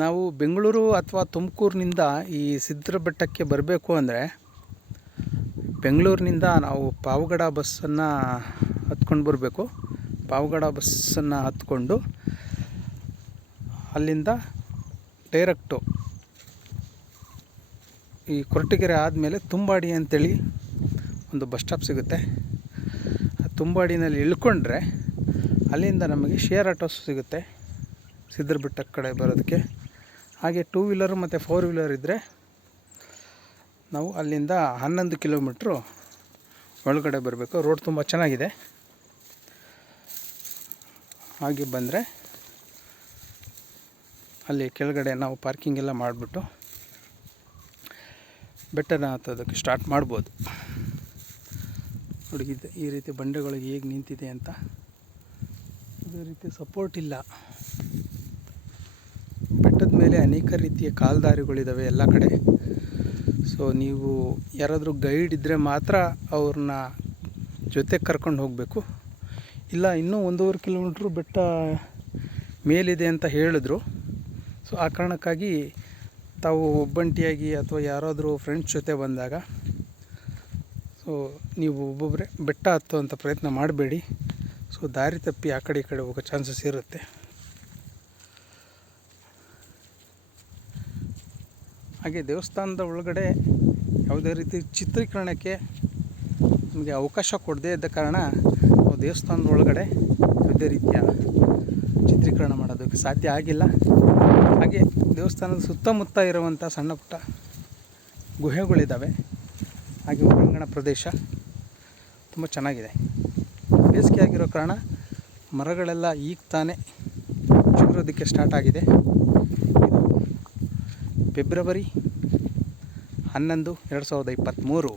ನಾವು ಬೆಂಗಳೂರು ಅಥವಾ ತುಮಕೂರಿನಿಂದ ಈ ಸಿದ್ಧರ ಬೆಟ್ಟಕ್ಕೆ ಬರಬೇಕು ಅಂದರೆ ಬೆಂಗಳೂರಿನಿಂದ ನಾವು ಪಾವಗಡ ಬಸ್ಸನ್ನು ಹತ್ಕೊಂಡು ಬರಬೇಕು. ಪಾವಗಡ ಬಸ್ಸನ್ನು ಹತ್ಕೊಂಡು ಅಲ್ಲಿಂದ ಡೈರೆಕ್ಟು ಈ ಕೊರಟಗೆರೆ ಆದಮೇಲೆ ತುಂಬಾಡಿ ಅಂತೇಳಿ ಒಂದು ಬಸ್ ಸ್ಟಾಪ್ ಸಿಗುತ್ತೆ. ಆ ತುಂಬಾಡಿನಲ್ಲಿ ಇಳ್ಕೊಂಡ್ರೆ ಅಲ್ಲಿಂದ ನಮಗೆ ಶೇರ್ ಆಟೋಸ್ ಸಿಗುತ್ತೆ ಸಿದ್ಧರ ಬೆಟ್ಟ ಕಡೆ ಬರೋದಕ್ಕೆ. ಹಾಗೆ 2 ವೀಲರ್ ಮತ್ತು 4 ವೀಲರ್ ಇದ್ದರೆ ನಾವು ಅಲ್ಲಿಂದ 11 ಕಿಲೋಮೀಟ್ರು ಒಳಗಡೆ ಬರಬೇಕು. ರೋಡ್ ತುಂಬ ಚೆನ್ನಾಗಿದೆ. ಹಾಗೆ ಬಂದರೆ ಅಲ್ಲಿ ಕೆಳಗಡೆ ನಾವು ಪಾರ್ಕಿಂಗ್ ಎಲ್ಲ ಮಾಡಿಬಿಟ್ಟು ಬೆಟ್ಟನ ಹತ್ತೋದಕ್ಕೆ ಸ್ಟಾರ್ಟ್ ಮಾಡ್ಬೋದು. ನೋಡಿ ಈ ರೀತಿ ಬಂಡೆಗಳಿಗೆ ಹೇಗೆ ನಿಂತಿದೆ ಅಂತ. ಇದೇ ರೀತಿ ಸಪೋರ್ಟ್ ಇಲ್ಲ. ಬೆಟ್ಟದ ಮೇಲೆ ಅನೇಕ ರೀತಿಯ ಕಾಲ್ದಾರಿಗಳಿದ್ದಾವೆ ಎಲ್ಲ ಕಡೆ. ಸೊ ನೀವು ಯಾರಾದರೂ ಗೈಡ್ ಇದ್ದರೆ ಮಾತ್ರ ಅವ್ರನ್ನ ಜೊತೆಗೆ ಕರ್ಕೊಂಡು ಹೋಗಬೇಕು. ಇಲ್ಲ ಇನ್ನೂ 1.5 ಕಿಲೋಮೀಟ್ರು ಬೆಟ್ಟ ಮೇಲಿದೆ ಅಂತ ಹೇಳಿದ್ರು. ಸೊ ಆ ಕಾರಣಕ್ಕಾಗಿ ತಾವು ಒಬ್ಬಂಟಿಯಾಗಿ ಅಥವಾ ಯಾರಾದರೂ ಫ್ರೆಂಡ್ಸ್ ಜೊತೆ ಬಂದಾಗ ಸೊ ನೀವು ಒಬ್ಬೊಬ್ಬರೇ ಬೆಟ್ಟ ಹತ್ತುವಂಥ ಪ್ರಯತ್ನ ಮಾಡಬೇಡಿ. ಸೊ ದಾರಿ ತಪ್ಪಿ ಆ ಕಡೆ ಈ ಕಡೆ ಹೋಗೋ ಚಾನ್ಸಸ್ ಇರುತ್ತೆ. ಹಾಗೆ ದೇವಸ್ಥಾನದ ಒಳಗಡೆ ಯಾವುದೇ ರೀತಿ ಚಿತ್ರೀಕರಣಕ್ಕೆ ನಮಗೆ ಅವಕಾಶ ಕೊಡದೇ ಇದ್ದ ಕಾರಣ ನಾವು ದೇವಸ್ಥಾನದ ಒಳಗಡೆ ಯಾವುದೇ ರೀತಿಯ ಚಿತ್ರೀಕರಣ ಮಾಡೋದಕ್ಕೆ ಸಾಧ್ಯ ಆಗಿಲ್ಲ. ಹಾಗೆ ದೇವಸ್ಥಾನದ ಸುತ್ತಮುತ್ತ ಇರುವಂಥ ಸಣ್ಣ ಪುಟ್ಟ ಗುಹೆಗಳಿದ್ದಾವೆ. ಹಾಗೆ ಹೊರಾಂಗಣ ಪ್ರದೇಶ ತುಂಬ ಚೆನ್ನಾಗಿದೆ. ಬೇಸಿಗೆ ಆಗಿರೋ ಕಾರಣ ಮರಗಳೆಲ್ಲ ಈಗ ತಾನೇ ಚಿಗುರೋದಕ್ಕೆ ಸ್ಟಾರ್ಟ್ ಆಗಿದೆ. ಇದು ಫೆಬ್ರವರಿ 11, 2023.